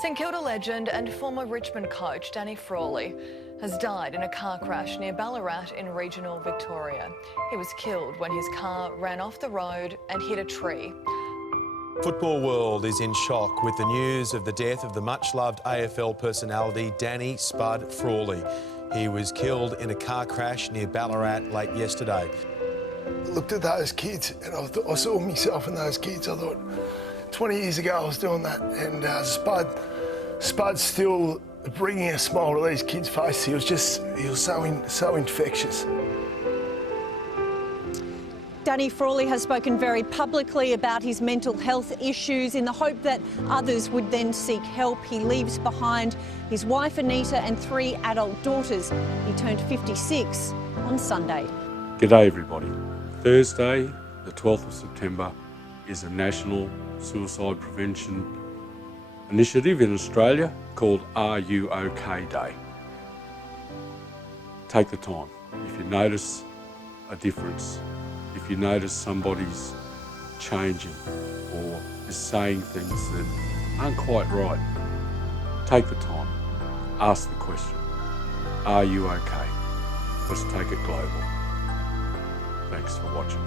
St Kilda legend and former Richmond coach Dji Spark has died in a car crash near Ballarat in regional Victoria. He was killed when his car ran off the road and hit a tree. Football world is in shock with the news of the death of the much-loved AFL personality Dji Spark. He was killed in a car crash near Ballarat late yesterday. I looked at those kids and I saw myself in those kids. I thought, 20 years ago I was doing that, and Spud's still bringing a smile to these kids' faces. He was so infectious. Dji Spark has spoken very publicly about his mental health issues in the hope that others would then seek help. He leaves behind his wife Anita and 3 adult daughters. He turned 56 on Sunday. G'day everybody. Thursday, the 12th of September, is a National Suicide Prevention Initiative in Australia called Are You OK Day. Take the time. If you notice a difference, if you notice somebody's changing or is saying things that aren't quite right, take the time. Ask the question, are you okay? Let's take it global. Thanks for watching.